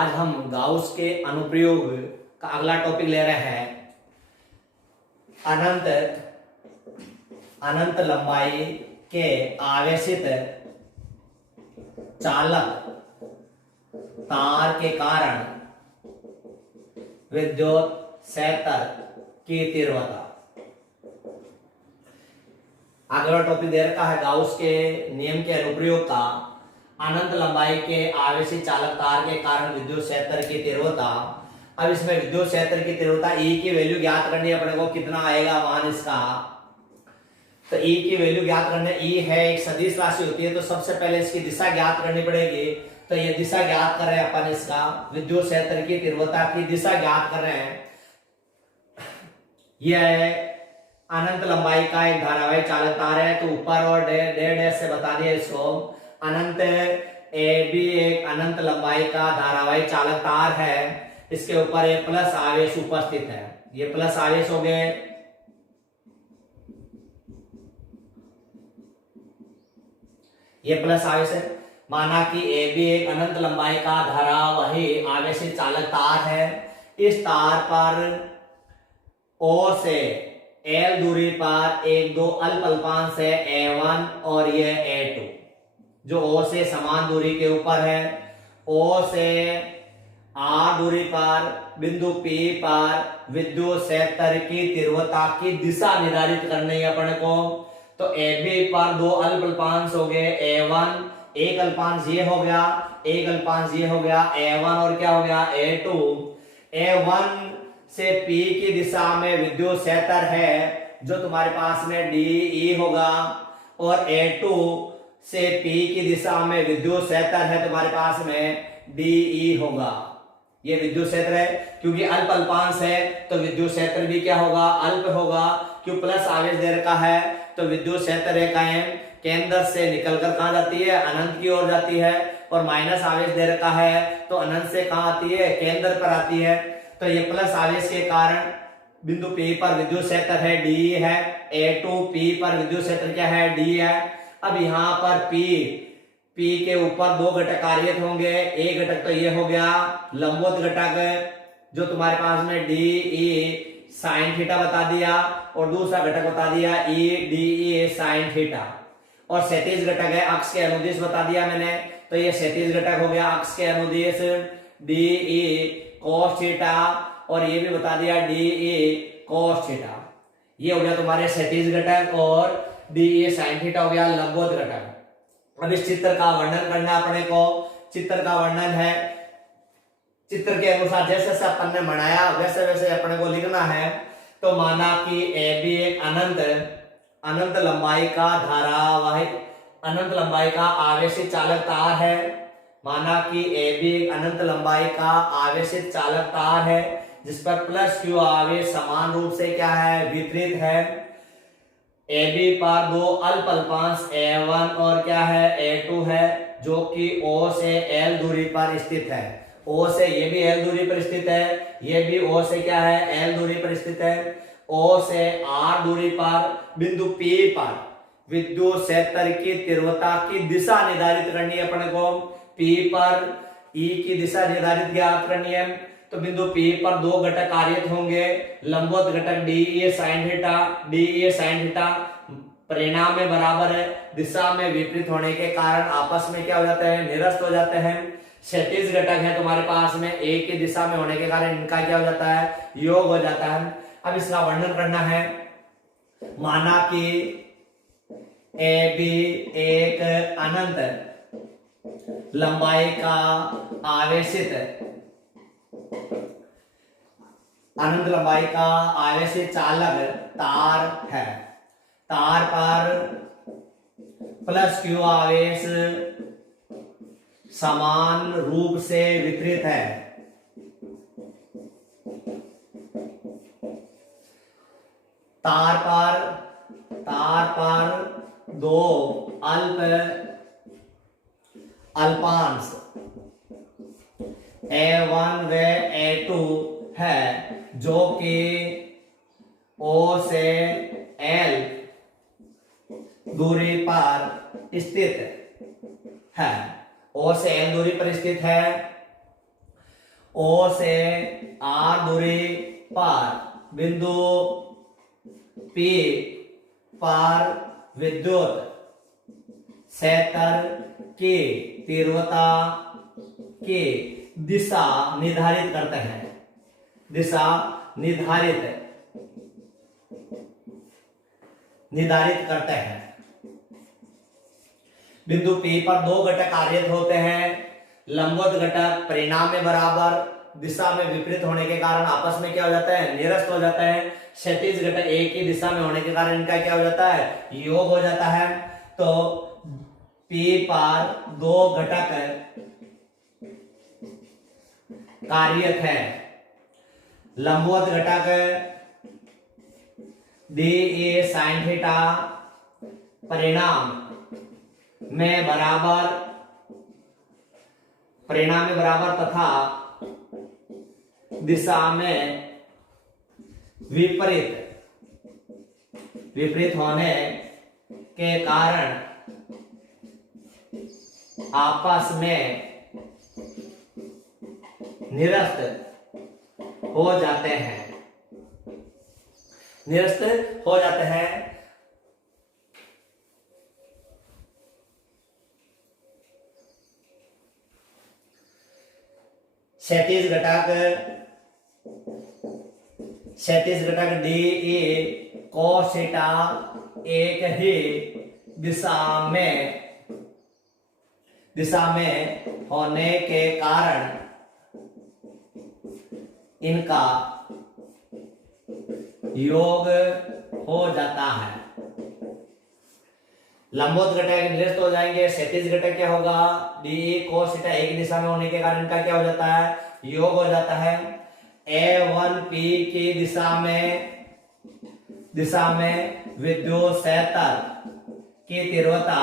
आज हम गाउस के अनुप्रयोग का अगला टॉपिक ले रहे हैं। अनंत लंबाई के आवेशित चालक तार के कारण विद्युत क्षेत्र की तीव्रता। अगला टॉपिक दे रखा है गाउस के नियम के अनुप्रयोग का। अनंत लंबाई के आवेशित चालक तार के कारण विद्युत क्षेत्र की तीव्रता। अब इसमें विद्युत क्षेत्र की तीव्रता ई की वैल्यू ज्ञात करनी है अपने को। कितना आएगा मान इसका, तो ई की वैल्यू ज्ञात करने, ई है एक सदिश राशि होती है, तो सबसे पहले इसकी दिशा ज्ञात करनी पड़ेगी। तो ये दिशा ज्ञात कर रहे हैं अपन, इसका विद्युत क्षेत्र की तीव्रता की दिशा ज्ञात कर रहे हैं। यह अनंत लंबाई का एक धारावाहिक चालक तार है, तो ऊपर और डैश से बता दिया इसको। अनंत ए बी एक अनंत लंबाई का धारावाहिक चालक तार है। इसके ऊपर एक प्लस आवेश उपस्थित है। ये प्लस आवेश हो गए। ये प्लस आवेश है। माना कि ए बी एक अनंत लंबाई का धारावाही आवेशित चालक तार है। इस तार पर ओ से एल दूरी पर एक दो अल्प अल्पांश है A1 और ये A2 जो O से समान दूरी के ऊपर है। O से R दूरी पर बिंदु P पर विद्युत क्षेत्र की तीव्रता की दिशा निर्धारित करनी है अपने को। तो AB पर दो अल्प अल्पांश हो गए A1, एक अल्पांश ये हो गया, एक अल्पांश ये हो गया A1 और क्या हो गया A2। A1 से P की दिशा में विद्युत क्षेत्र है जो तुम्हारे पास में DE होगा, और A2 से P की दिशा में विद्युत क्षेत्र है तुम्हारे पास में DE होगा। ये विद्युत क्षेत्र है, क्योंकि अल्प अल्पांश है तो विद्युत क्षेत्र भी क्या होगा, अल्प होगा। क्यों, प्लस आवेश दे रखा है, तो विद्युत क्षेत्र रेखाएं केंद्र से निकलकर कहां जाती है, अनंत की ओर जाती है। और माइनस आवेश दे रखा है तो अनंत से कहां आती है, केंद्र पर आती है। तो ये प्लस आवेश के कारण बिंदु P पर विद्युत क्षेत्र है DE है। A2 P पर विद्युत क्षेत्र क्या है, D है। अब यहाँ पर P के ऊपर दो घटक कार्यरत होंगे। एक घटक तो ये हो गया लंबवत घटक जो तुम्हारे पास में DE साइन थीटा बता दिया, और दूसरा घटक बता दिया DE साइन थीटा। और क्षैतिज घटक है अक्ष के अनुदिश बता दिया मैंने, तो ये क्षैतिज घटक हो गया अक्ष के अनुदिश DE cos थीटा, और ये भी बता दिया DE cos थीटा। ये हो गया तुम्हारे क्षैतिज घटक, और DE sin थीटा हो गया लंबवत घटक। अब इस चित्र का वर्णन करना अपने को। चित्र का वर्णन है, चित्र के अनुसार जैसे जैसे अपन ने बनाया वैसे वैसे अपने को लिखना है। तो माना कि AB एक अनंत लंबाई का धारावाहिक, अनंत लंबाई का आवेशित चालक तार है। माना कि AB एक अनंत लंबाई का आवेशित चालक तार है जिस पर प्लस Q आवेश समान रूप से क्या है, वितरित है। AB पर दो अल्प अल्पांश A1 और क्या है A2 है, जो कि O से L दूरी पर स्थित है। O से ये भी L दूरी पर स्थित है, ये भी O से क्या है, L दूरी पर स्थित है। O से R दूरी पर बिंदु P पर विद्युत क्षेत्र की तीव्रता की दिशा निर्धारित करनी है अपने को। P पर E की दिशा निर्धारित ज्ञात करनी है। तो बिंदु P पर दो घटक कार्यरत होंगे, लंबवत घटक DE sin theta, DE sin theta परिणाम में बराबर है, दिशा में विपरीत होने के कारण आपस में क्या हो जाते हैं, निरस्त हो जाते हैं। क्षैतिज घटक है तुम्हारे पास में एक की दिशा में होने के कारण इनका क्या हो जाता है, योग हो जाता है। अब इसका वर्णन करना है। माना कि AB एक अनंत लंबाई का आवेशित, अनंत लंबाई का आवेशित चालक तार है। तार पर प्लस Q आवेश समान रूप से वितरित है। तार पर दो अल्पांश A1 व A2 है जो कि O से L दूरी पर स्थित है। O से L दूरी पर स्थित है। ओ से आर दूरी पर बिंदु P पर विद्युत क्षेत्र की तीव्रता की दिशा निर्धारित करते हैं। दिशा निर्धारित करते हैं। बिंदु P पर दो घटक कार्यरत होते हैं। लंबवत घटक परिणाम में बराबर दिशा में विपरीत होने के कारण आपस में क्या हो जाता है, निरस्त हो जाता है। क्षैतिज घटक एक ही दिशा में होने के कारण इनका क्या हो जाता है, योग हो जाता है। तो P पर दो घटक कार्यरत है। लंबवत घटक डी ए साइन थीटा परिणाम में बराबर तथा दिशा में विपरीत होने के कारण आपस में निरस्त हो जाते हैं। क्षैतिज घटक डी ए cos थीटा एक ही दिशा में होने के कारण इनका योग हो जाता है। लंबवत घटक निरस्त हो जाएंगे। क्षैतिज घटक क्या होगा, डी cos थीटा एक दिशा में होने के कारण इनका क्या हो जाता है, योग हो जाता है। A1P की दिशा में विद्युत क्षेत्र की तीव्रता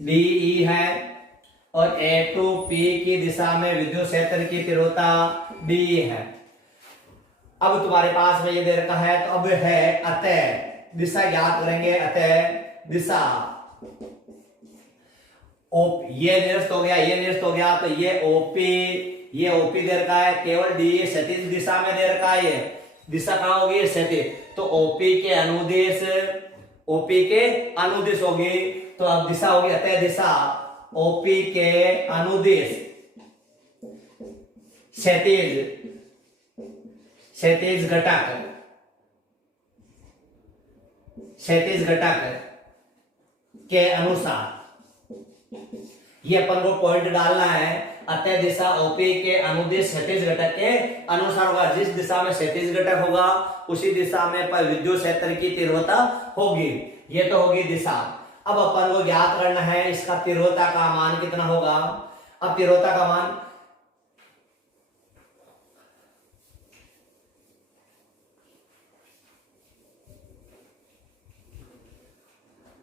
DE है और A2P की दिशा में विद्युत क्षेत्र की तीव्रता DE है। अब तुम्हारे पास में ये दे रखा है, तो अब है अतः दिशा ज्ञात करेंगे। अतः दिशा ये निरस्त हो गया, तो ये OP दे रखा है। केवल डी क्षैतिज दिशा में दे रखा है। ये दिशा कहाँ होगी, क्षैतिज। तो OP के अनुदिश होगी। तो अब दिशा होगी अतः दिशा OP के अनुदिश क्षैतिज घटक के अनुसार ये अपन को पॉइंट डालना है। अतः दिशा OP के अनुदिश क्षैतिज घटक के अनुसार होगा। जिस दिशा में क्षैतिज घटक होगा उसी दिशा में पर विद्युत क्षेत्र की तीव्रता होगी। ये तो होगी दिशा। अब अपन को ज्ञात करना है इसका तीव्रता का मान कितना होगा। अब तीव्रता का मान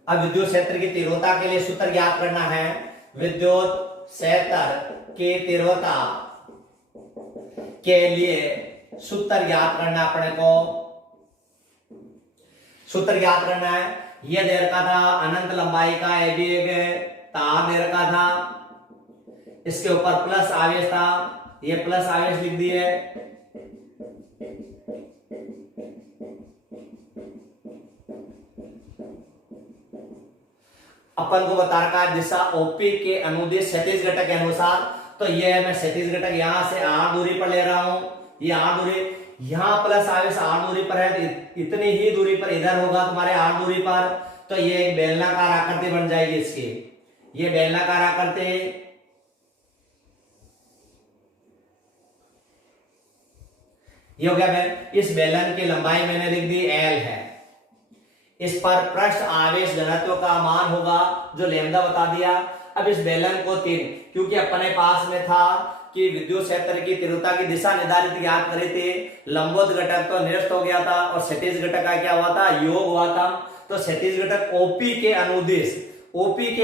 विद्युत क्षेत्र की तीव्रता के लिए सूत्र ज्ञात करना है। विद्युत क्षेत्र की तीव्रता के लिए सूत्र ज्ञात करना अपने को। सूत्र ज्ञात करना है। यह दे रखा था अनंत लंबाई का AB एक तार दे रखा था। इसके ऊपर प्लस आवेश था, ये प्लस आवेश लिख दिए। अपन को बता रखा है दिशा OP के अनुदिश क्षैतिज घटक के अनुसार। तो ये मैं क्षैतिज घटक यहां से R दूरी पर ले रहा हूं। ये R दूरी, यहां प्लस आवेश R दूरी पर है, इतनी ही दूरी पर इधर होगा तुम्हारे R दूरी पर। तो ये एक बेलनाकार आकृति बन जाएगी इसकी। ये बेलनाकार आकृति, ये हो गया। इस बेलन की लंबाई मैंने लिख दी L है। इस पर पृष्ठ आवेश घनत्व का मान होगा जो लैम्डा बता दिया। अब इस बेलन को क्योंकि अपने पास में था कि विद्युत क्षेत्र की तीव्रता की दिशा निर्धारित ज्ञात करी थी। लंबवत घटक तो निरस्त हो गया था और क्षैतिज घटक का क्या हुआ था, योग हुआ था। तो क्षैतिज घटक OP के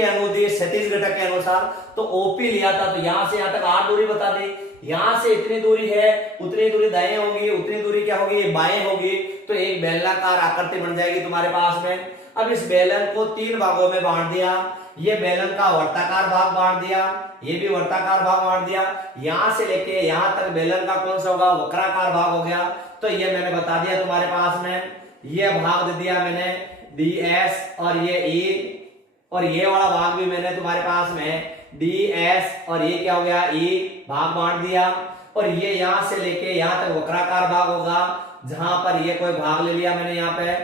अनुदिश क्षैतिज घटक के अनुसार तो OP लिया था। तो यहां से यहां तक R दूरी बता दी। यहां से इतनी दूरी है, उतनी दूरी दाएं होगी, उतनी दूरी क्या होगी, बाएं होगी, तो एक बेलनाकार आकृति बन जाएगी तुम्हारे पास में। अब इस बेलन को 3 भागों में बांट दिया, ये बेलन का वर्ताकार भाग बांट दिया, ये भी वर्ताकार भाग बांट दिया, यहां से लेके यहां तक बेलन का कौन सा होगा, वक्राकार भाग हो गया। तो ये मैंने बता दिया तुम्हारे पास में, ये भाग दे दिया मैंने ds और ये e, और ये वाला भाग भी मैंने तुम्हारे पास में ds और ये क्या हो गया e भाग बांट दिया। और ये यहां से लेके यहां तक वक्राकार भाग होगा, जहां पर ये कोई भाग ले लिया मैंने यहाँ पे,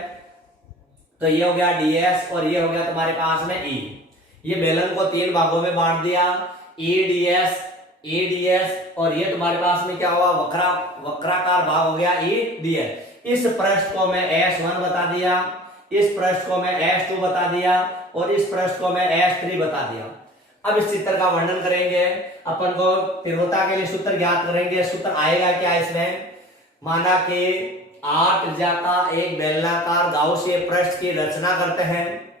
तो ये हो गया ds और ये हो गया तुम्हारे पास में e। ये बेलन को 3 भागों में बांट दिया, eds और ये तुम्हारे पास में क्या हुआ, वक्राकार भाग हो गया eds। इस पृष्ठ को मैं S1 बता दिया, इस पृष्ठ को मैं S2 बता दिया और इस पृष्ठ को मैं S3 बता दिया। अब इस चित्र का वर्णन करेंगे, अपन को तीव्रता के लिए सूत्र ज्ञात करेंगे। सूत्र आएगा क्या इसमें, माना कि R त्रिज्या का एक बेलनाकार गाउसीय पृष्ठ की रचना करते हैं,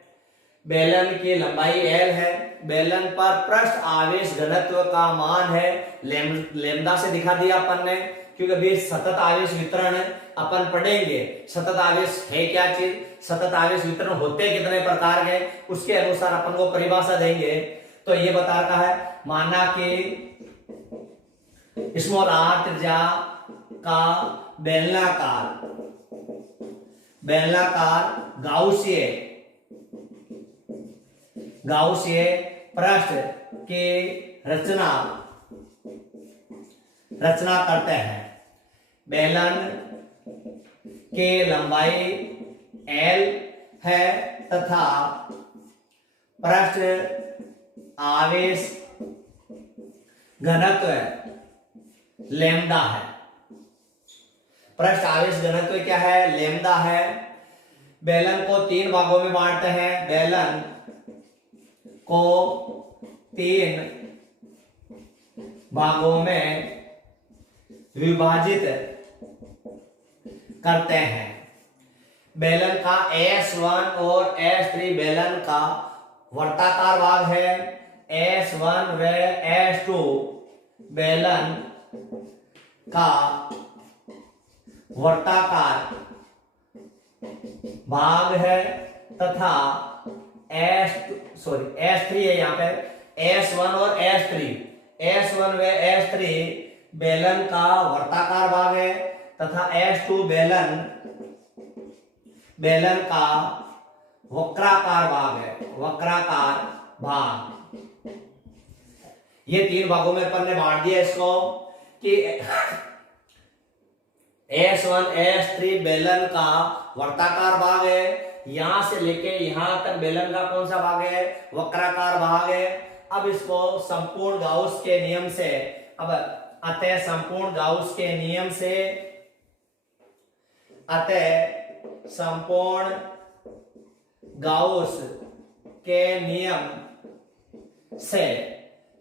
बेलन की लंबाई L है, बेलन पर पृष्ठ आवेश घनत्व का मान है लैम्डा से दिखा दिया अपन ने, क्योंकि अभी सतत आवेश वितरण अपन पढ़ेंगे। सतत आवेश है क्या चीज, सतत आवेश वितरण होते कितने प्रकार के, उसके अनुसार अपन को परिभाषा देंगे। तो ये बता रहा है, माना कि स्मॉल r त्रिज्या का बेलनाकार गाउसीय पृष्ठ के रचना करते हैं। बेलन के लंबाई L है तथा पृष्ठ आवेश घनत्व लैम्डा है। पृष्ठ आवेश घनत्व क्या है, लैम्डा है। बेलन को 3 भागों में बांटते हैं, बेलन को 3 भागों में विभाजित करते हैं। बेलन का S1 और S3 बेलन का वर्ताकार भाग है, S1 व S2 बेलन का वर्ताकार भाग है तथा S3 है यहाँ पे, S1 और S1 व S3 बेलन का वर्ताकार भाग है तथा S2 बेलन का वक्राकार भाग है, वक्राकार भाग। ये 3 भागों में अपन ने बांट दिया इसको कि S1 S3 बेलन का वर्ताकार भाग है, यहां से लेके यहां तक बेलन का कौन सा भाग है, वक्राकार भाग है। अब इसको संपूर्ण गाउस के नियम से, अतः संपूर्ण गाउस के नियम से, अतः संपूर्ण गाउस के नियम से,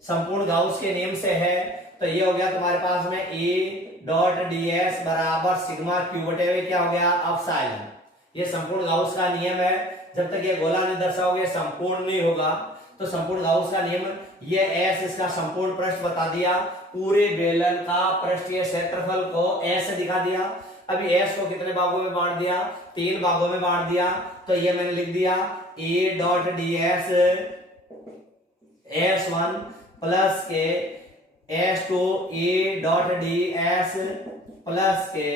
संपूर्ण गाउस के नियम से है। तो ये हो गया तुम्हारे पास में E डॉट ds बराबर सिग्मा क्यू बटे क्या हो गया, एप्सिलॉन। ये संपूर्ण गाउस का नियम है, जब तक ये गोला नहीं दर्शाओगे संपूर्ण नहीं होगा। तो संपूर्ण गाउस का नियम, ये S इसका संपूर्ण पृष्ठ बता दिया, पूरे बेलन का पृष्ठीय क्षेत्रफल को S से दिखा दिया। अभी S को कितने भागों में बांट दिया, 3 भागों में बांट दिया। तो ये मैंने लिख दिया E dot ds S1 plus के S2 E dot ds plus के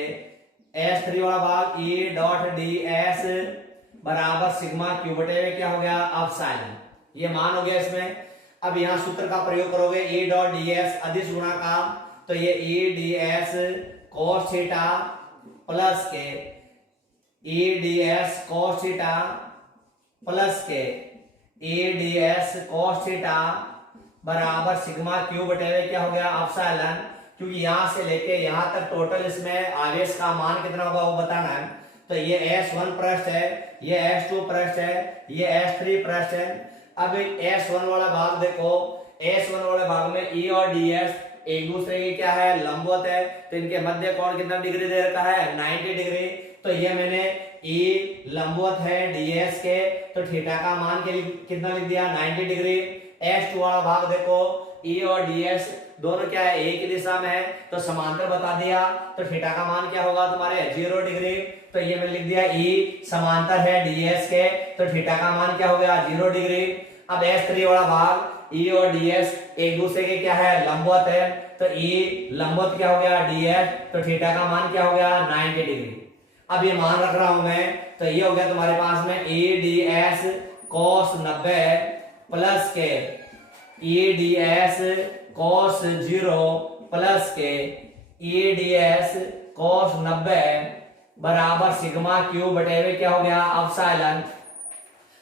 S3 वाला भाग E डॉट ds बराबर सिग्मा क्यू बटे में क्या हो गया, एप्सिलॉन। ये मान हो गया इसमें। अब यहाँ सूत्र का प्रयोग करोगे, E डॉट ds अदिश गुणा का, तो ये E ds cos theta plus के E ds cos theta plus के E ds cos थीटा बराबर सिग्मा क्यू बटे में क्या हो गया, एप्सिलॉन। क्योंकि यहां से लेके यहां तक टोटल इसमें आवेश का मान कितना होगा वो बताना है। तो ये S1 पृष्ठ है, ये S2 पृष्ठ है, ये S3 पृष्ठ है। अब S1 वाला भाग देखो, S1 वाले भाग में E और ds एक दूसरे की क्या है, लंबवत है। तो इनके मध्य कोण कितना डिग्री दे रखा है, 90 डिग्री। तो ये मैंने E लंबवत है ds के, तो थीटा का मान के लिए कितना लिख दिया, 90 डिग्री। S2 वाला भाग देखो, E और ds दोनों क्या है, एक ही दिशा में है, तो समांतर बता दिया। तो थीटा का मान क्या होगा तुम्हारे 0 डिग्री। तो ये मैंने लिख दिया ई समांतर है डीएस के, तो थीटा का मान क्या हो गया 0 डिग्री। अब S3 वाला भाग ई और डीएस एक दूसरे के क्या है, लंबवत है, तो ई लंबवत क्या हो गया डीएस, तो थीटा का मान क्या हो गया 90 डिग्री। अब ये मान रख रहा हूं मैं, तो ये हो गया तुम्हारे पास में e d s cos 90 plus k e d s cos 0 plus k e d s cos 90 बराबर सिग्मा क्यू बटे हुए क्या हो गया एप्सिलॉन।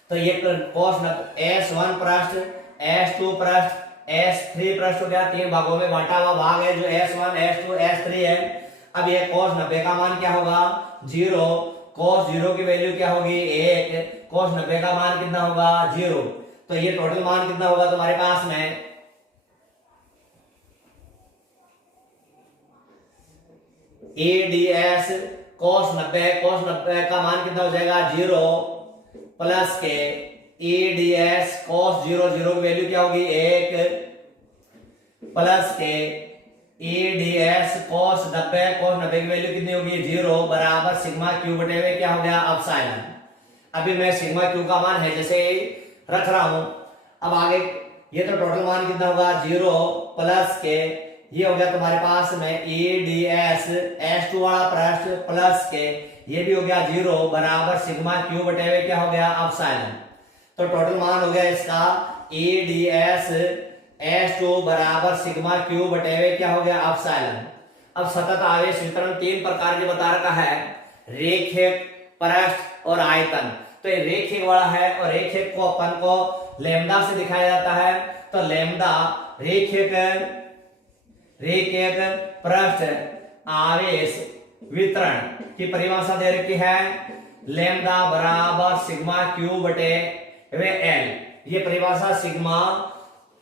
तो ये cos S1 पृष्ठ, S2 पृष्ठ, S3 पृष्ठ हो गया, तीन भागों में बांटा हुआ भाग है जो S1 S2 S3 है। अब ये cos 90 का मान क्या होगा 0, cos 0 की वैल्यू क्या होगी 1, cos 90 का मान कितना होगा 0। तो ये टोटल मान कितना होगा तुम्हारे पास में ADS cos 90 का मान कितना हो जाएगा 0 प्लस के ADS cos 0 की वैल्यू क्या होगी 1 प्लस के ADS cos 90 की वैल्यू कितनी होगी 0 बराबर सिग्मा क्यू बटे हुए क्या हो गया एप्सिलॉन। अभी मैं सिग्मा क्यू का मान है जैसे रख रहा हूं। अब आगे ये तो टोटल मान कितना होगा 0 प्लस के ये हो गया तुम्हारे पास में ADS S2 वाला पृष्ठ प्लस के ये भी हो गया 0 बराबर सिग्मा क्यू बटे हुए क्या हो गया एप्सिलॉन। तो टोटल मान हो गया इसका ADS S2 बराबर सिग्मा क्यू बटे हुए क्या हो गया एप्सिलॉन। अब सतत आवेश वितरण तीन प्रकार के बता रखा है, रेखिक, पृष्ठ और आयतन। तो ये रेखिक वाला है और रेखिक को अपन को लैम्डा से दिखाया जाता है। तो लैम्डा रेखिक पृष्ठ आवेश वितरण की परिभाषा दे रखी है, लैम्डा बराबर सिग्मा क्यू बटे वे एल। ये परिभाषा सिग्मा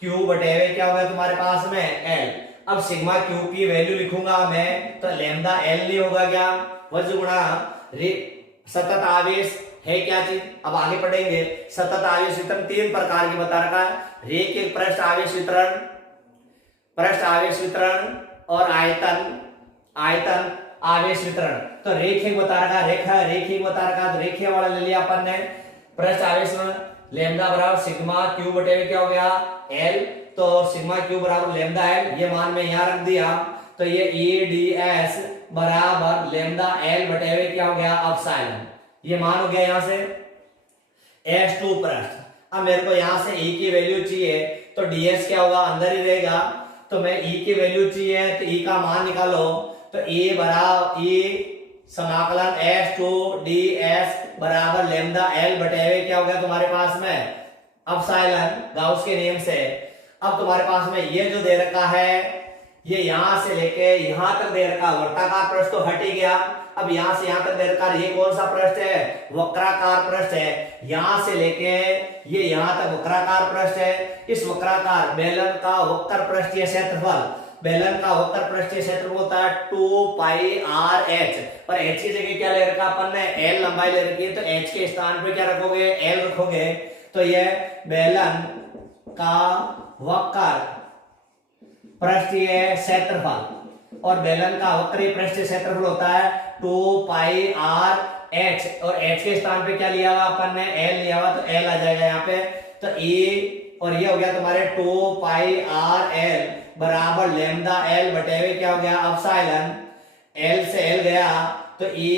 क्यू बटे वे क्या होगा तुम्हारे पास में एल। अब सिग्मा क्यू की वैल्यू लिखूंगा मैं, तो लैम्डा एल नहीं होगा क्या, वज्र गुणा सतत आवेश है क्या चीज। अब आगे पढ़ेंगे। सतत आवेश वितरण तीन प्रकार की बता रखा है, रेखिक पृष्ठ आवेश वितरण, पृष्ठ आवेश वितरण और आयतन आवेश वितरण। तो रेखिक बता रखा, रेखिक बता रखा, तो रेखीय वाला ले लिया अपन ने। पृष्ठ आवेश में लैम्डा बराबर सिग्मा क्यू बटे क्या हो गया एल, तो सिग्मा क्यू बराबर लैम्डा एल, ये मान में यहां रख दिया। तो ये EDS बराबर लैम्डा एल बटे क्या हो गया एप्सिलॉन, ये मान हो गया यहां से S2 पृष्ठ। अब मेरे को यहां से E की वैल्यू चाहिए, तो DS क्या होगा अंदर ही रहेगा, तो मैं E की वैल्यू चाहिए तो E का मान निकालो। तो E बराबर E समाकलन S2 DS बराबर लैम्डा एल बटे क्या हो गया तुम्हारे पास में एप्सिलॉन गाउस के नियम से। अब तुम्हारे पास में ये जो दे रखा है, ये यहां से लेके यहां तक दे रखा, वृत्ताकार पृष्ठ तो हट ही गया। अब यहां से यहां तक दे रखा, ये कौन सा पृष्ठ है, वक्राकार पृष्ठ है। यहां से लेके ये यहां तक वक्राकार पृष्ठ है। इस वक्राकार बेलन का वक्र पृष्ठीय क्षेत्रफल, बेलन का वक्र पृष्ठीय क्षेत्रफल होता है 2 पाई r h, और h की जगह क्या ले रखा अपन ने l लंबाई ले रखी है, तो h के स्थान पे क्या रखोगे l रखोगे। तो ये बेलन का वक्र पृष्ठीय क्षेत्रफल और बेलन का वक्रीय पृष्ठीय क्षेत्रफल होता है 2 पाई r h, और h के स्थान पे क्या लिया हुआ अपन ने l लिया हुआ, तो l आ जाएगा यहाँ पे। तो e और ये हो गया तुम्हारे 2 पाई r l बराबर लैम्डा एल बटे हुए क्या हो गया एप्सिलॉन। एल से एल गया तो E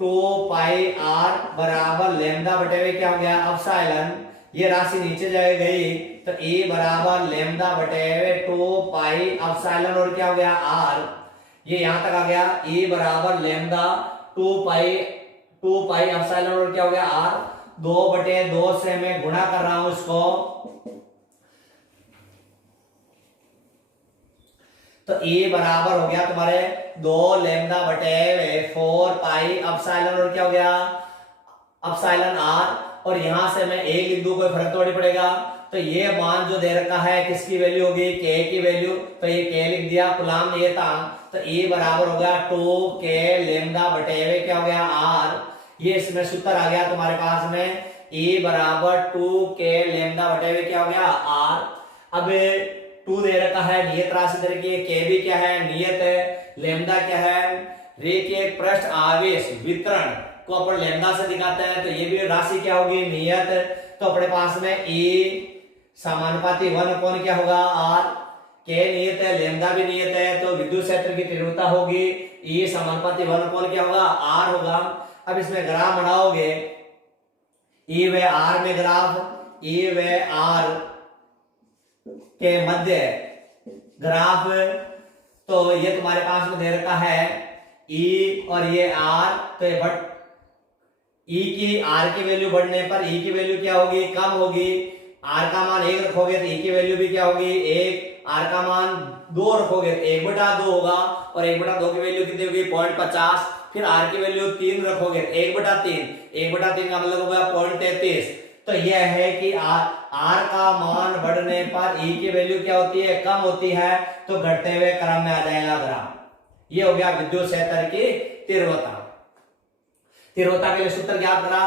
2 पाई r बराबर लैम्डा बटे हुए क्या हो गया एप्सिलॉन। ये राशि नीचे जाए गई तो E बराबर लैम्डा बटे हुए 2 पाई एप्सिलॉन और क्या हो गया r, ये यहां तक आ गया। E बराबर लैम्डा 2 पाई एप्सिलॉन और क्या हो गया r, 2/2 से मैं गुणा कर रहा हूं इसको, तो E बराबर हो गया तुम्हारे 2 लैम्डा बटे 4 पाई एप्सिलॉन और क्या हो गया एप्सिलॉन r, और यहां से मैं a लिख दूं कोई फर्क तो नहीं पड़ेगा। तो ये मान जो दे रखा है किसकी वैल्यू होगी k की वैल्यू, तो ये k लिख दिया, कूलम ये था। तो E बराबर हो गया 2k लैम्डा बटे क्या हो गया r, ये इसमें सूत्र आ गया तुम्हारे पास में E बराबर 2k लैम्डा बटे क्या हो गया r। अब 2 दे रखा है, नियत राशि दे रखी है, के भी क्या है, नियत है, लेमदा क्या है, रेखीय पृष्ठ आवेश वितरण को अपन लेमदा से दिखाते हैं, तो ये भी राशि क्या होगी, नियत। तो अपने पास में E समानुपाती 1 क्या होगा, R, के नियत है, लेमदा भी नियत है, तो विद्युत क्षेत्र की तीव्रता होगी E समानुपाती 1 क्या होगा, R होगा। अब इसमें ग्राफ बनाओगे, E व R में ग्राफ, E व R के मध्य ग्राफ, तो ये तुम्हारे पास में दे रखा है E और ये R, तो ये बढ़ E की R की वैल्यू बढ़ने पर E की वैल्यू क्या होगी, कम होगी। R का मान 1 रखोगे तो E की वैल्यू भी क्या होगी, 1। R का मान 2 रखोगे तो 1/2 होगा, और 1/2 की वैल्यू कितनी होगी, 0.50। फिर R की वैल्यू 3 रखोगे तो 1/3, 1/3 का मतलब होगा 0.33। तो यह है कि R का मान बढ़ने पर E की वैल्यू क्या होती है, कम होती है, तो घटते हुए क्रम में आ जाएगा ग्राफ। ये हो गया विद्युत क्षेत्र की तीव्रता। तीव्रता के लिए सूत्र ज्ञात करा,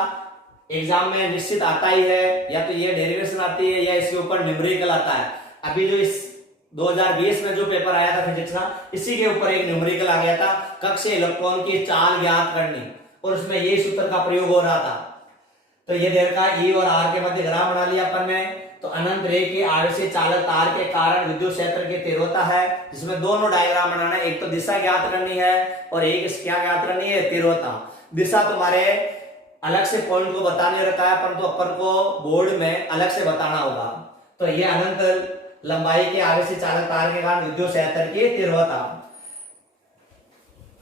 एग्जाम में निश्चित आता ही है, या तो ये डेरिवेशन आती है या इसके ऊपर न्यूमेरिकल आता है। अभी जो इस 2020 में जो पेपर आया था फिजिक्स का, इसी के ऊपर एक न्यूमेरिकल आ गया था, कक्षीय इलेक्ट्रॉन की चाल ज्ञात करनी, और उसमें ये सूत्र का प्रयोग हो रहा था। तो ये दे रखा E और R के मध्य ग्राफ बना लिया अपन ने। तो अनंत रेखीय आवेशीय चालक तार के कारण विद्युत क्षेत्र की तीव्रता है, जिसमें दोनों डायग्राम बनाना है, एक तो दिशा ज्ञात करनी है और एक क्या ज्ञात करनी है, तीव्रता। दिशा तुम्हारे अलग से पॉइंट को बता नहीं रखा है, परंतु अपन को बोर्ड में अलग से बताना होगा। तो ये अनंत लंबाई के आवेशीय चालक तार के कारण विद्युत क्षेत्र की तीव्रता।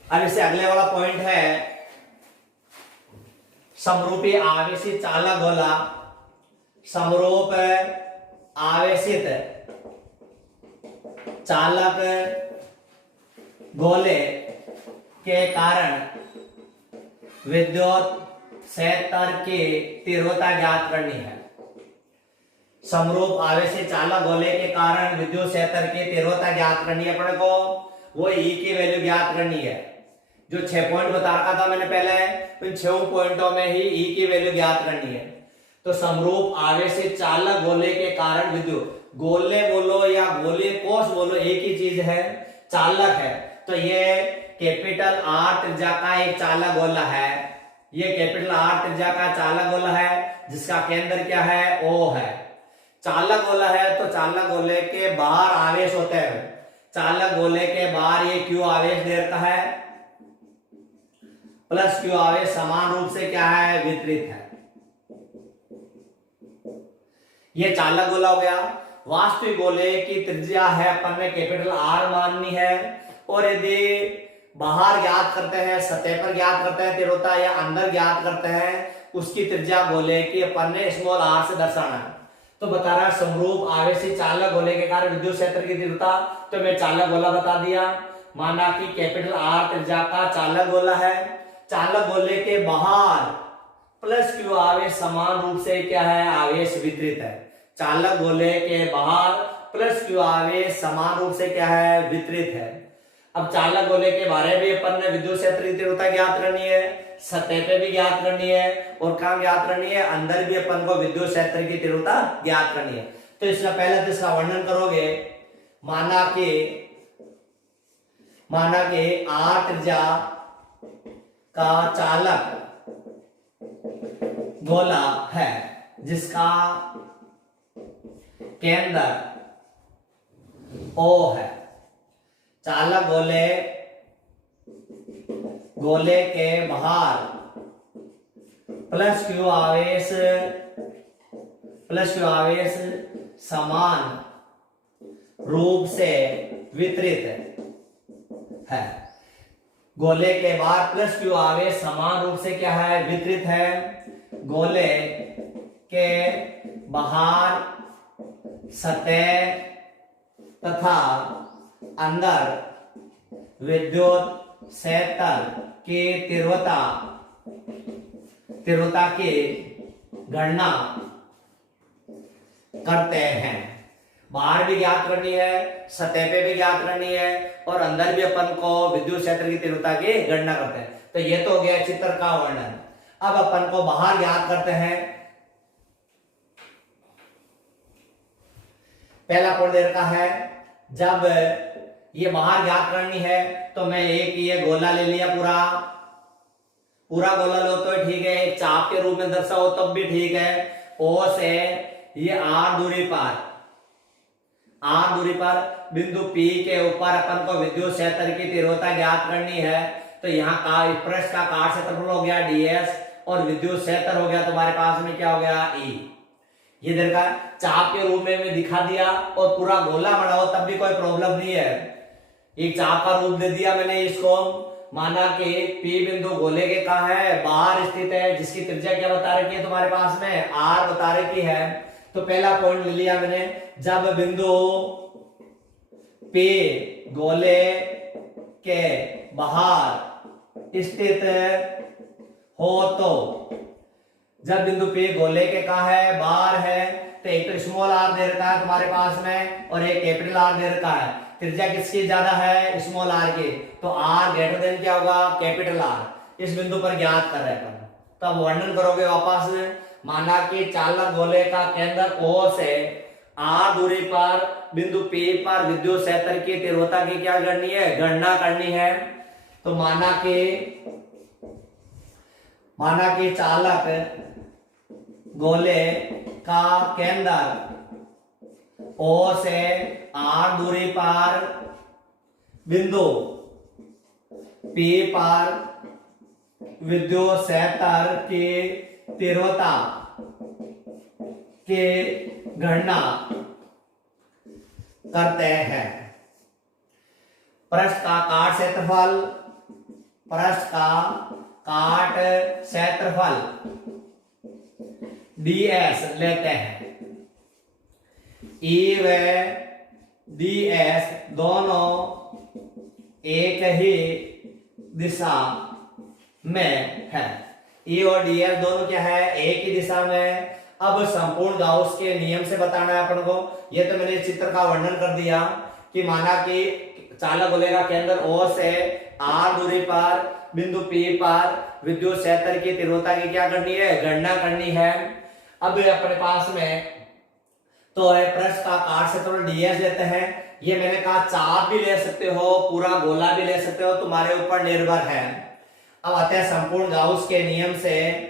अब इससे अगले वाला पॉइंट है समरूपी आवेशित चालक गोला। समरूप आवेशित चालक गोले के कारण विद्युत क्षेत्र की तीव्रता ज्ञात करनी है। समरूप आवेशित चालक गोले के कारण विद्युत क्षेत्र की तीव्रता ज्ञात करनी है अपने को, वो E की वैल्यू ज्ञात करनी है। जो 6 पॉइंट बता रखा था मैंने पहले, उन 6 पॉइंटों में ही E की वैल्यू ज्ञात करनी है। तो समरूप आवेशित चालक गोले के कारण विद्युत, गोले बोलो या गोले कोष बोलो एक ही चीज है, चालक है। तो ये कैपिटल R त्रिज्या का एक चालक गोला है, ये कैपिटल R त्रिज्या का चालक गोला है, जिसका केंद्र क्या है, O है। चालक गोला है तो चालक गोले के बाहर आवेश होते हैं, चालक गोले के बाहर ये Q आवेश दे रखा है, प्लस Q आवेश समान रूप से क्या है, वितरित है। ये चालक गोला हो गया। वास्तविक गोले की त्रिज्या है अपन ने कैपिटल R माननी है, और यदि बाहर ज्ञात करते हैं, सतह पर ज्ञात करते हैं तीव्रता, या अंदर ज्ञात करते हैं, उसकी त्रिज्या गोले की अपन ने स्मॉल r से दर्शाना है। तो बता रहा है समरूप आवेशित चालक गोले के कारण विद्युत क्षेत्र की तीव्रता, तो मैं चालक गोला बता दिया। माना कि कैपिटल R त्रिज्या का चालक गोला है, चालक गोले के बाहर प्लस Q आवेश समान रूप से क्या है, आवेश वितरित है। चालक गोले के बाहर प्लस Q आवेश समान रूप से क्या है, वितरित है। अब चालक गोले के बारे में अपन ने विद्युत क्षेत्र की तीव्रता ज्ञात करनी है, सतह पे भी ज्ञात करनी है, और कहां ज्ञात करनी है, अंदर भी अपन को विद्युत क्षेत्र की तीव्रता ज्ञात करनी है। तो इसका पहले तो इसका वर्णन करोगे। माना कि R त्रिज्या का चालक गोला है, जिसका केंद्र O है। चालक गोले के बाहर प्लस Q आवेश समान रूप से वितरित है। गोले के बाहर प्लस Q आवेश समान रूप से क्या है, वितरित है। गोले के बाहर सतह तथा अंदर विद्युत क्षेत्र की तीव्रता की गणना करते हैं। बाहर भी ज्ञात करनी है, सतह पे भी ज्ञात करनी है, और अंदर भी अपन को विद्युत क्षेत्र की तीव्रता की गणना करते हैं। तो ये तो हो गया चित्र का वर्णन। अब अपन को बाहर ज्ञात करते हैं। पहला पॉइंट दे रखा है, जब ये बाहर ज्ञात करनी है तो मैं एक ये गोला ले लिया, पूरा गोला लो तो ठीक है, एक चाप के रूप में दर्शाओ तब भी ठीक है। ओ से ये आर दूरी पर बिंदु P के ऊपर अपन को विद्युत क्षेत्र की तीव्रता ज्ञात करनी है। तो यहाँ का पृष्ठ का काट क्षेत्रफल हो गया ds और विद्युत क्षेत्र हो गया तुम्हारे पास में क्या हो गया E। ये देखा चाप के रूप में मैं दिखा दिया और पूरा गोला बनाओ तब भी कोई प्रॉब्लम नहीं है। एक चाप का रूप दे दिया मैंने इसको, माना कि P बिंदु गोले के कहा है, बाहर स्थित है, जिसकी त्रिज्या क्या बता रखी है तुम्हारे पास में, R बता रखी है। तो पहला पॉइंट ले लिया मैंने, जब बिंदु P गोले के बाहर स्थित हो तो, जब बिंदु P गोले के कहा है, बाहर है, तो एक तो स्मॉल r दे रखा है तुम्हारे पास में और एक कैपिटल R दे रखा है। त्रिज्या किसकी ज्यादा है, स्मॉल r की, तो r ग्रेटर देन क्या होगा, कैपिटल R। इस बिंदु पर ज्ञात कर रहे हैं। तो अब वर्णन करोगे वापस में, माना कि चालक गोले का केंद्र O से r दूरी पर बिंदु P पर विद्युत क्षेत्र की तीव्रता की क्या करनी है, गणना करनी है। तो माना कि चालक गोले का केंद्र O से r दूरी पर बिंदु P पर विद्युत क्षेत्र की तीव्रता की गणना करते हैं। पृष्ठ का काट क्षेत्रफल ds लेते हैं। E व ds दोनों एक ही दिशा में है। E और ds दोनों क्या है, एक ही दिशा में। अब संपूर्ण गाउस के नियम से बताना है अपन को। ये तो मैंने चित्र का वर्णन कर दिया कि माना कि चालक गोले का केंद्र O से r दूरी पर बिंदु P पर विद्युत क्षेत्र की तीव्रता की क्या करनी है, गणना करनी है। अब अपने पास में तो है पृष्ठ का काट क्षेत्रफल ds लेते हैं। ये मैंने कहा चाप भी ले सकते हो, पूरा गोला भी ले सकते हो, तुम्हारे ऊपर निर्भर है। अब आते हैं संपूर्ण गाउस के नियम से।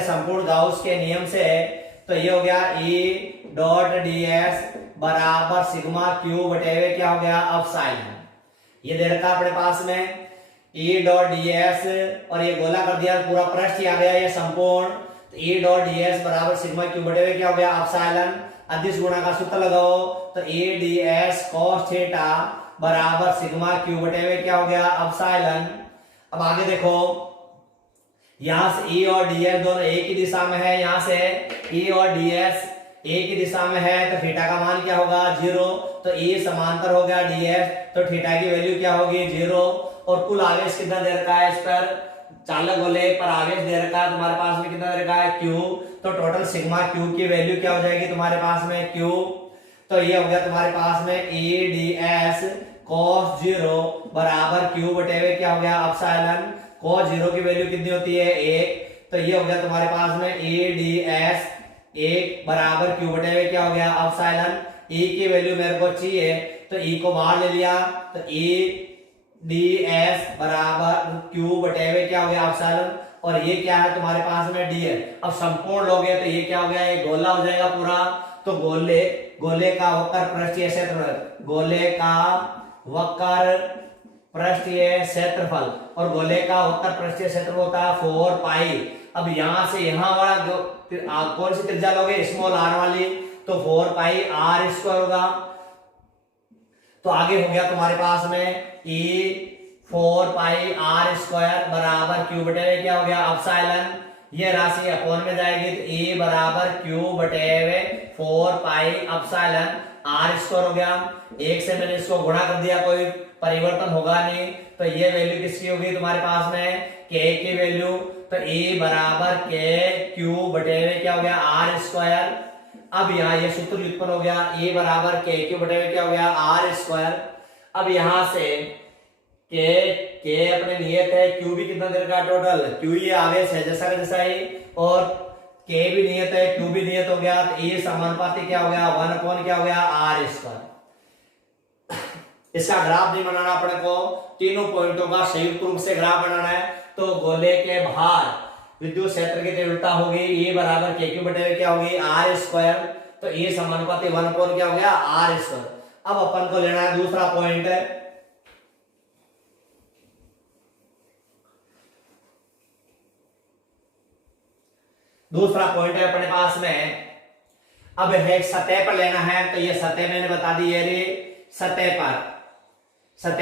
संपूर्ण गाउस के नियम से तो ये हो गया E डॉट ds बराबर सिग्मा क्यू बटेवे क्या हो गया, एप्सिलॉन। ये दे रखा अपने पास में E डॉट ds और ये गोला कर दिया, पूरा पृष्ठ ही आ गया ये संपूर्ण। तो E डॉट ds बराबर सिग्मा क्यू बटेवे क्या हो गया, एप्सिलॉन। अदिश गुणा का सूत्र लगाओ तो E ds cos थीटा बराबर सिग्मा क्यू बटेवे क्या हो गया, एप्सिलॉन। अब आगे देखो, यहां से E और ds दोनों एक ही दिशा में है, यहां से E और ds एक ही दिशा में है तो थीटा का मान क्या होगा, 0। तो E समांतर हो गया ds, तो थीटा की वैल्यू क्या होगी, 0। और कुल आवेश कितना दे रखा है, इस पर चालक गोले पर आवेश दे रखा है तुम्हारे पास में, कितना दे रखा है, q। तो टोटल सिग्मा q की वैल्यू क्या हो जाएगी तुम्हारे पास में, q। तो ये हो गया तुम्हारे पास में E ds cos 0 बराबर q बटेवे क्या हो गया, एप्सिलॉन। cos 0 की वैल्यू कितनी होती है, 1। तो ये हो गया तुम्हारे पास में E ds 1 बराबर q बटेवे क्या हो गया, एप्सिलॉन। E की वैल्यू मेरे को चाहिए तो E को बाहर ले लिया, तो E ds बराबर q बटेवे क्या हो गया, एप्सिलॉन। और ये क्या है तुम्हारे पास में ds। अब संपूर्ण लोगे तो ये क्या हो गया, ये गोला हो जाएगा पूरा। तो गोले का वक्र पृष्ठीय क्षेत्रफल, गोले का वक्र पृष्ठीय क्षेत्रफल और गोले का वक्र पृष्ठीय क्षेत्रफल होता है 4 पाई। अब यहां से यहां वाला कौन सी त्रिज्या लोगे, स्मॉल r वाली, तो 4 पाई r स्क्वायर होगा। तो आगे हो गया तुम्हारे पास में E 4 पाई r स्क्वायर बराबर q बटेवे क्या हो गया, एप्सिलॉन। ये राशि अपॉन में जाएगी तो E बराबर q बटेवे 4 pi epsilon r square हो गया। एक से मैंने इसको गुणा कर दिया, कोई परिवर्तन होगा नहीं। तो ये वैल्यू किसकी होगी तुम्हारे पास में, k की वैल्यू। तो E बराबर k q बटेवे क्या हो गया, r स्क्वायर। अब यहाँ ये सूत्र व्युत्पन्न हो गया, ए बराबर के क्यू बटे क्या हो गया आर स्क्वायर। अब यहां से के अपने नियत है, क्यू भी कितना देर का टोटल, क्यू ये आवेश है जैसा का जैसा ही, और के भी नियत है, क्यू भी नियत हो गया, तो ये समानुपाती क्या हो गया 1 क्या हो गया आर स्क्वायर। इसका ग्राफ नहीं बनाना अपने को, तीनों पॉइंटों का संयुक्त रूप से ग्राफ बनाना है। तो गोले के बाहर विद्युत क्षेत्र की तीव्रता होगी ए बराबर के क्यू बटे क्या होगी आर स्क्वायर, तो ये समानुपाती 1 क्या हो गया आर स्क्वायर। अब अपन को लेना है दूसरा पॉइंट है, दूसरा पॉइंट है अपने पास में। अब है सतह पर लेना है, तो ये सतह मैंने बता दी है रे, सतह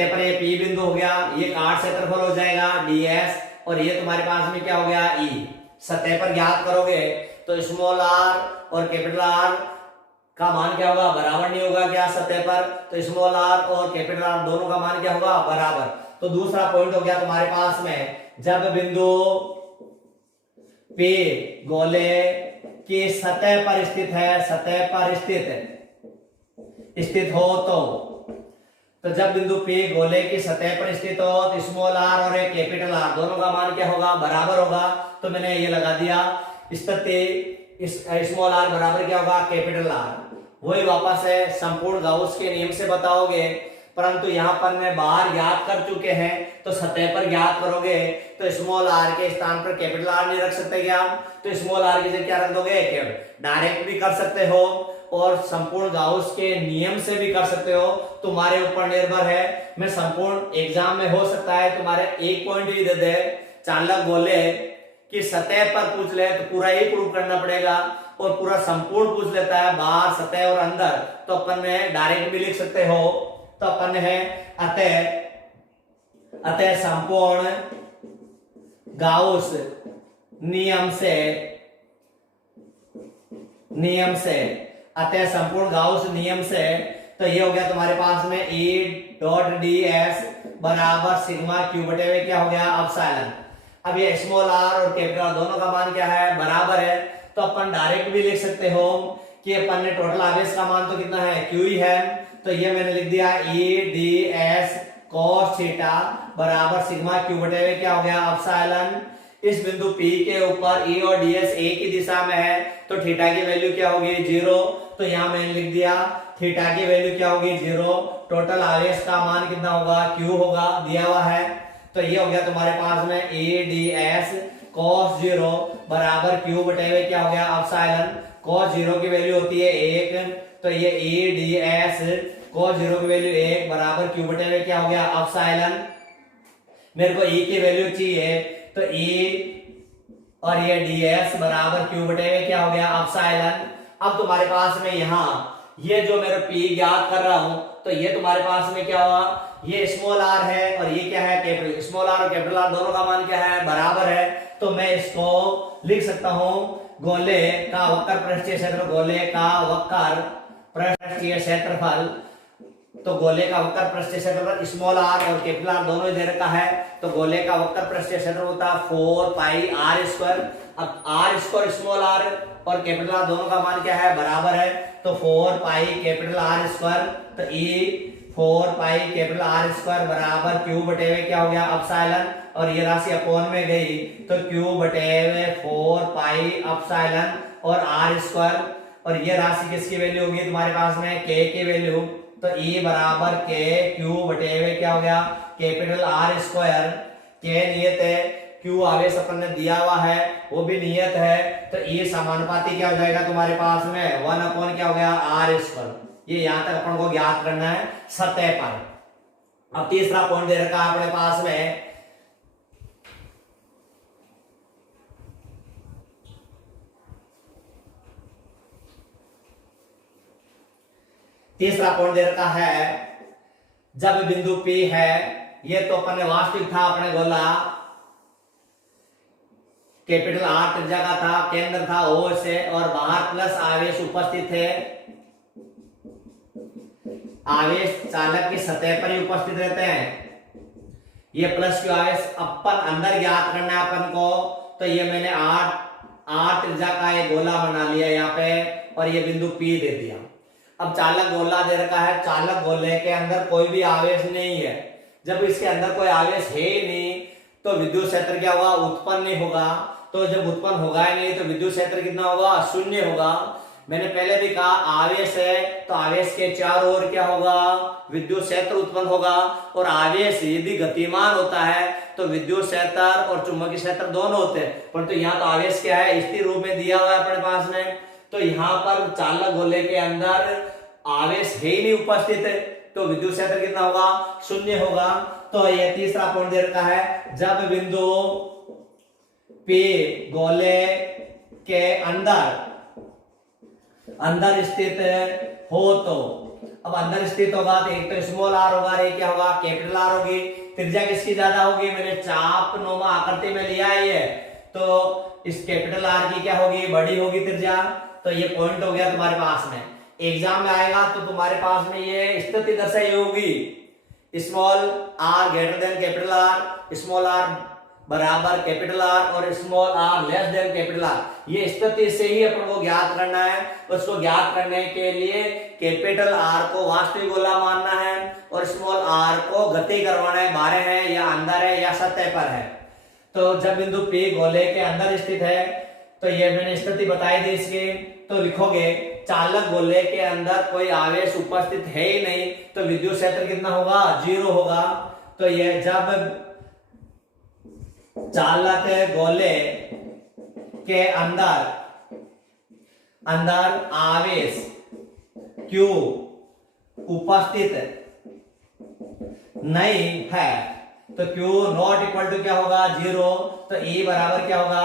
पर ये पी बिंदु हो गया, ये काट क्षेत्रफल हो जाएगा ds, और ये तुम्हारे पास में क्या हो गया ई। सतह पर ज्ञात करोगे तो स्मॉल आर और कैपिटल आर का मान क्या होगा बराबर नहीं होगा क्या सतह पर, तो स्मॉल आर और कैपिटल आर दोनों का मान क्या होगा बराबर। तो दूसरा पॉइंट हो गया तुम्हारे पास में, जब बिंदु P गोले की सतह पर स्थित है, सतह पर स्थित हो तो जब बिंदु P गोले की सतह पर स्थित हो तो स्मॉल आर और एक कैपिटल आर दोनों का मान क्या होगा बराबर होगा। तो मैंने ये लगा दिया स्मॉल आर बराबर क्या होगा कैपिटल आर। वही वापस है संपूर्ण गाउस के नियम से बताओगे, परंतु यहाँ पर मैं बाहर ज्ञात कर चुके हैं, तो सतह पर ज्ञात करोगे तो स्मॉल आर के स्थान पर कैपिटल आर नहीं रख सकते क्या, तो स्मॉल आर की जगह क्या रख दोगे डायरेक्ट भी कर सकते हो और संपूर्ण गाउस के नियम से भी कर सकते हो, तुम्हारे ऊपर निर्भर है। मैं संपूर्ण एग्जाम में हो सकता है तुम्हारे एक पॉइंट ही दे दे, चालक गोले कि सतह पर पूछ ले तो पूरा ही प्रूव करना पड़ेगा, और पूरा संपूर्ण पूछ लेता है बाहर सतह और अंदर, तो अपन में डायरेक्ट भी लिख सकते हो। तो अपन है अतः संपूर्ण गाउस नियम से अतः संपूर्ण गाउस नियम से, तो ये हो गया तुम्हारे पास में E.ds बराबर सिग्मा क्यू बटे में क्या हो गया एप्सिलॉन। अब ये स्मॉल आर और कैपिटल दोनों का मान क्या है बराबर है, तो अपन डायरेक्ट भी लिख सकते हो कि अपन ने टोटल आवेश का मान तो कितना है क्यू ही है, तो ये मैंने लिख दिया E.ds cos थीटा बराबर सिग्मा क्यू बटे में क्या हो गया एप्सिलॉन। इस बिंदु P के ऊपर E और ds एक ही दिशा में है, तो थीटा की वैल्यू क्या होगी 0, तो यहाँ मैंने लिख दिया थीटा की वैल्यू क्या होगी 0। टोटल आवेश का मान कितना होगा Q होगा दिया हुआ है, तो ये हो गया तुम्हारे पास में E.ds cos 0 बराबर Q बटे में क्या हो गया एप्सिलॉन। cos 0 की वैल्यू होती है 1, तो ये E.ds cos 0 की वैल्यू 1 बराबर Q बटे में क्या हो गया एप्सिलॉन। मेरे को E की वैल्यू चाहिए, तो E और ये ds बराबर Q बटे में क्या हो गया एप्सिलॉन। अब तुम्हारे पास में यहाँ ये जो मेरे P ज्ञात कर रहा हूं, तो ये तुम्हारे पास में क्या हुआ, ये स्मॉल r है और ये क्या है कैपिटल, स्मॉल r और कैपिटल R दोनों का मान क्या है बराबर है, तो मैं इसको लिख सकता हूं गोले का वक्र पृष्ठीय क्षेत्र, गोले का वक्र पृष्ठीय क्षेत्रफल, तो गोले का वक्र पृष्ठीय क्षेत्रफल स्मॉल r और कैपिटल R दोनों ही दे रखा है, तो गोले का वक्र पृष्ठीय क्षेत्रफल होता है 4 पाई r स्क्वायर। अब r स्क्वायर स्मॉल r और कैपिटल R दोनों का मान क्या है बराबर है, तो 4 पाई कैपिटल R स्क्वायर, तो E 4 pi capital R square बराबर Q बटे में क्या हो गया एप्सिलॉन, और ये राशि अपॉन में गई तो Q बटे में 4 पाई एप्सिलॉन और R स्क्वायर, और ये राशि किसकी वैल्यू होगी तुम्हारे पास में K की वैल्यू, तो E बराबर K Q बटे में क्या हो गया कैपिटल R स्क्वायर। K नियत है, Q आवेश अपन ने दिया हुआ है वो भी नियत है, तो E समानुपाती क्या हो जाएगा तुम्हारे पास में 1 अपॉन क्या हो गया R स्क्वायर। ये यहां तक अपन को ज्ञात करना है सतह पर। अब तीसरा पॉइंट दे रखा है अपने पास में, तीसरा पॉइंट दे रखा है जब बिंदु P है, ये तो अपन ने वास्तविक था अपने गोला कैपिटल R त्रिज्या का था, केंद्र था O से और बाहर प्लस आवेश उपस्थित है, आवेश चालक की सतह पर ही उपस्थित रहते हैं। ये प्लस क्यू आवेश अपन अंदर ज्ञात करना है अपन को, तो ये मैंने आर त्रिज्या का एक गोला बना लिया यहाँ पे और ये बिंदु P दे दिया। अब चालक गोला दे रखा है, चालक गोले के अंदर कोई भी आवेश नहीं है। जब इसके अंदर कोई आवेश है ही नहीं तो विद्युत क्षेत्र क्या होगा, उत्पन्न नहीं होगा। तो जब उत्पन्न होगा ही नहीं तो विद्युत क्षेत्र कितना होगा, शून्य होगा। मैंने पहले भी कहा आवेश है तो आवेश के चारों ओर क्या होगा, विद्युत क्षेत्र उत्पन्न होगा। और आवेश यदि गतिमान होता है तो विद्युत क्षेत्र और चुंबकीय क्षेत्र दोनों होते हैं, परंतु यहाँ तो आवेश क्या है, स्थिर रूप में दिया हुआ है अपने पास में। तो यहाँ पर चालक गोले के अंदर आवेश है ही नहीं उपस्थित है तो विद्युत क्षेत्र कितना होगा, शून्य होगा। तो ये तीसरा पॉइंट दे रखा है, जब बिंदु P गोले के अंदर स्थित हो तो, अब अंदर स्थित होगा तो एक तो स्मॉल आर होगा, ये क्या होगा, कैपिटल आर होगी। त्रिज्या किसकी ज्यादा होगी, मैंने चाप नुमा आकृति में लिया है ये, तो इस कैपिटल आर की क्या होगी, बड़ी होगी त्रिज्या। तो ये पॉइंट हो गया तुम्हारे पास में। एग्जाम में आएगा तो तुम्हारे पास में ये स्थिति दर्शाई होगी, small R greater than capital R, small R बराबर कैपिटल आर और small R less than capital R. ये स्थिति से ही अपन को ज्ञात करना है। उसको ज्ञात करने के लिए कैपिटल आर को वास्तविक गोला मानना है और स्मॉल आर को गति करवाना है, बाहर है या अंदर है या सतह पर है। तो जब बिंदु P गोले के अंदर स्थित है तो ये मैंने स्थिति बताई थी इसकी, तो लिखोगे चालक गोले के अंदर कोई आवेश उपस्थित है ही नहीं तो विद्युत क्षेत्र कितना होगा, 0 होगा। तो ये जब चालक गोले के अंदर आवेश Q उपस्थित नहीं है तो Q नॉट इक्वल टू क्या होगा, 0। तो E बराबर क्या होगा,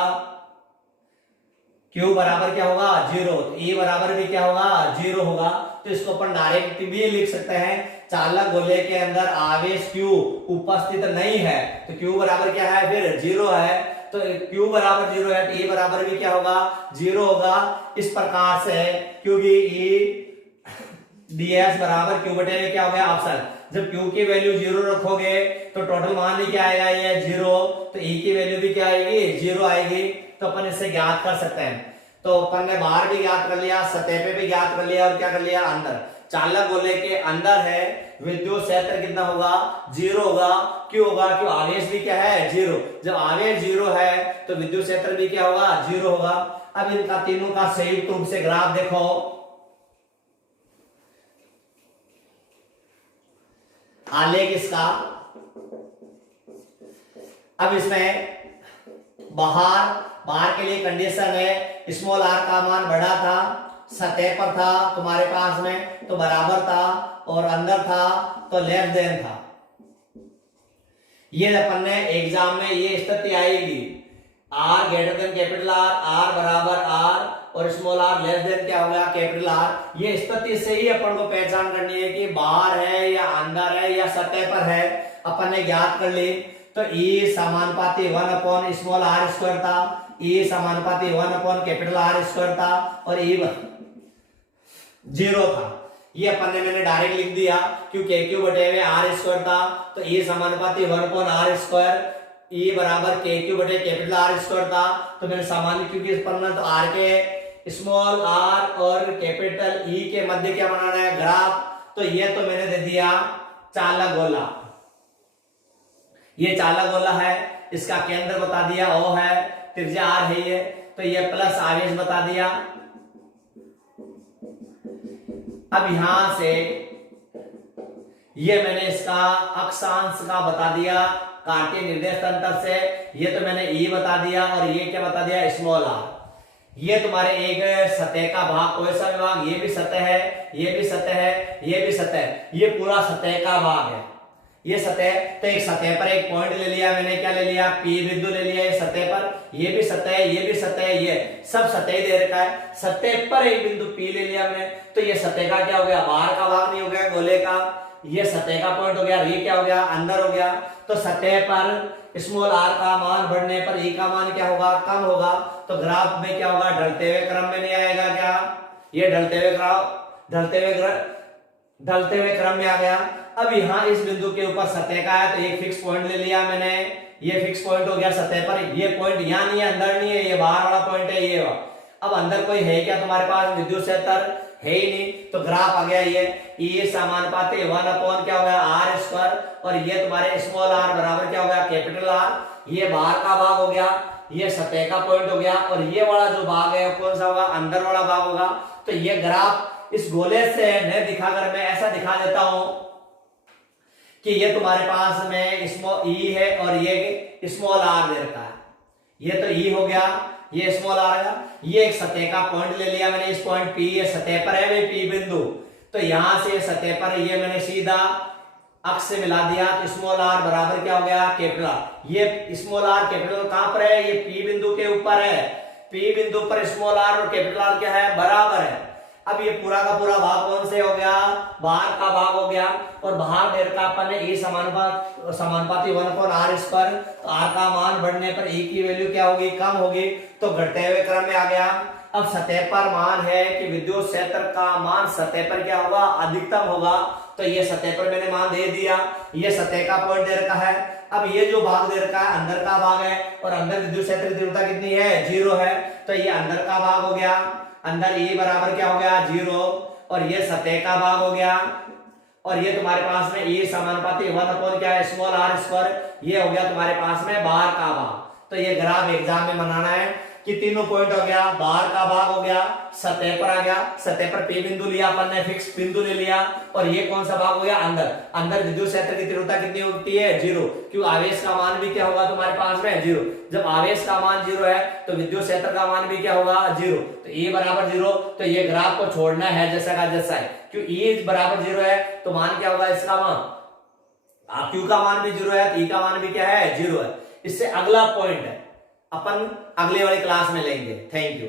Q बराबर क्या होगा, 0। तो E बराबर भी क्या होगा, 0 होगा। तो इसको अपन डायरेक्ट भी लिख सकते हैं, चालक गोले के अंदर आवेश Q उपस्थित नहीं है तो Q बराबर क्या है, फिर 0 है। तो Q बराबर 0 है तो E बराबर भी क्या होगा, 0 होगा। इस प्रकार से क्योंकि E ds बराबर Q बटे में क्या हो गया, ऑप्शन। जब Q की वैल्यू 0 रखोगे तो टोटल मान भी क्या आएगा, ये 0। तो E की वैल्यू भी क्या आएगी, 0 आएगी। तो अपन इससे ज्ञात कर सकते हैं। तो अपन ने बाहर भी ज्ञात कर लिया, सतह पे भी ज्ञात कर लिया और क्या कर लिया, अंदर। चालक गोले के अंदर है, विद्युत क्षेत्र कितना होगा, 0 होगा। क्यों होगा, क्यों आवेश भी क्या है, 0। जब आवेश 0 है तो विद्युत क्षेत्र भी क्या होगा, 0 होगा। अब इनका तीनों का संयुक्त रूप से ग्राफ देखो। आलेख इसका, अब इसमें बाहर के लिए कंडीशन है, स्मॉल आर का मान बड़ा था, सतह पर था तुम्हारे पास में तो बराबर था, और अंदर था तो लेस देन था। ये अपन ने एग्जाम में ये स्थिति आएगी, R greater than capital R, R बराबर आर और स्मॉल आर लेस देन क्या होगा, कैपिटल आर। ये स्थिति से ही अपन को पहचान करनी है कि बाहर है या अंदर है या सतह पर है। अपन ने ज्ञात कर ली। तो E समानुपाती 1 अपॉन स्मॉल आर स्क्वायर था, E समानुपाती 1 अपॉन कैपिटल आर स्क्वायर था और E 0 था। ये अपन ने मैंने डायरेक्ट लिख दिया क्योंकि Q बटे में आर स्क्वायर था। तो E समानुपाती 1 अपॉन आर स्क्वायर, E बराबर KQ बटे कैपिटल आर स्क्वायर था। तो मैंने सामान्य क्योंकि इस पर तो आर के स्मॉल आर और कैपिटल E के मध्य क्या बनाना है, ग्राफ। तो ये तो मैंने दे दिया चालक गोला, ये चालक गोला है, इसका केंद्र बता दिया O है, त्रिज्या R है ये, तो ये प्लस आवेश बता दिया। अब यहां से ये मैंने इसका अक्षांश का बता दिया कार्तीय निर्देश तंत्र से, ये तो मैंने E बता दिया और ये क्या बता दिया, स्मॉल r। ये तुम्हारे एक सतह का भाग, कोई सा भी भाग, ये भी सतह है, ये भी सतह है, ये भी सतह है, ये पूरा सतह का भाग है। ये सतह, तो एक सतह पर एक पॉइंट ले लिया मैंने, क्या ले लिया, P बिंदु ले लिया ये सतह पर, ये भी सतह है, ये भी सतह है, ये सब सतह दे रखा है। सतह पर एक बिंदु P ले लिया मैंने, तो ये सतह का क्या हो गया, बाहर का भाग नहीं हो गया गोले का, ये सतह का पॉइंट हो गया, ये क्या हो गया, अंदर हो गया। तो सतह पर स्मॉल r का मान बढ़ने पर E का मान क्या होगा, कम होगा। तो ग्राफ में क्या होगा, ढलते हुए क्रम में नहीं आएगा क्या, ये ढलते हुए क्रम में आ गया। अब यहाँ इस बिंदु के ऊपर सतह का है तो एक फिक्स पॉइंट ले लिया मैंने, ये फिक्स पॉइंट हो गया सतह पर, ये पॉइंट यहाँ नहीं है, अंदर नहीं है, ये बाहर वाला पॉइंट है ये। अब अंदर कोई है क्या तुम्हारे पास विद्युत क्षेत्र? है ही नहीं, तो ग्राफ आ गया ये E समानुपाती 1 क्या हो गया आर स्क्वायर, और ये तुम्हारे स्मॉल r बराबर क्या हो गया कैपिटल R। ये बाहर का भाग हो गया, ये सतह का पॉइंट हो गया, और ये वाला जो भाग है कौन सा होगा? अंदर वाला भाग होगा। तो ये ग्राफ इस गोले से न दिखाकर मैं ऐसा दिखा देता हूं कि ये तुम्हारे पास में स्मॉल E है और ये स्मॉल r दे रखा है, ये तो E हो गया, ये स्मॉल r है, ये एक सतह का पॉइंट ले लिया मैंने, इस पॉइंट P, ये सतह पर है भाई P बिंदु, तो यहां से सतह पर ये मैंने सीधा अक्ष से मिला दिया, तो स्मॉल r बराबर क्या हो गया कैपिटल R। ये स्मॉल r कैपिटल कहां पर है? ये P बिंदु के ऊपर है, P बिंदु पर स्मॉल r और कैपिटल R क्या है? बराबर है। अब ये पूरा का पूरा भाग कौन से हो गया? बाहर का भाग हो गया, और बाहर देर का अपन ने E समानुपाती 1/r स्क्वायर, तो r का मान बढ़ने पर E की वैल्यू क्या होगी? कम होगी, तो घटते हुए क्रम में आ गया। अब सतह पर मान है कि विद्युत क्षेत्र का मान सतह पर क्या होगा? अधिकतम होगा, तो ये सतह पर मैंने मान दे दिया, ये सतह का पॉइंट दे रखा है। अब ये जो भाग दे रखा है अंदर का भाग है, और अंदर विद्युत क्षेत्र की तीव्रता कितनी है? 0 है, तो ये अंदर का भाग हो गया, अंदर E बराबर क्या हो गया? 0, और ये सतह का भाग हो गया, और ये तुम्हारे पास में E समानुपाती 1 क्या है स्मॉल r स्क्वायर, ये हो गया तुम्हारे पास में बाहर का भाग। तो ये ग्राफ एग्जाम में बनाना है कि तीनों पॉइंट हो गया, बाहर का भाग हो गया, सतह पर आ गया, सतह पर P बिंदु लिया अपन ने, फिक्स बिंदु ले लिया, और ये कौन सा भाग हो गया? अंदर। अंदर विद्युत क्षेत्र की तीव्रता कितनी होती है? 0, क्यों? आवेश का मान भी क्या होगा तुम्हारे पास में? 0। जब आवेश का मान 0 है तो विद्युत क्षेत्र का मान भी क्या होगा? 0। तो E बराबर 0, तो ये ग्राफ को छोड़ना है जैसा का जैसा है, क्यों? E बराबर 0 है तो मान क्या होगा इसका? मान Q का मान भी 0 है, तो E का मान भी क्या है? 0 है। इससे अगला पॉइंट है अपन अगले वाली क्लास में लेंगे। Thank you.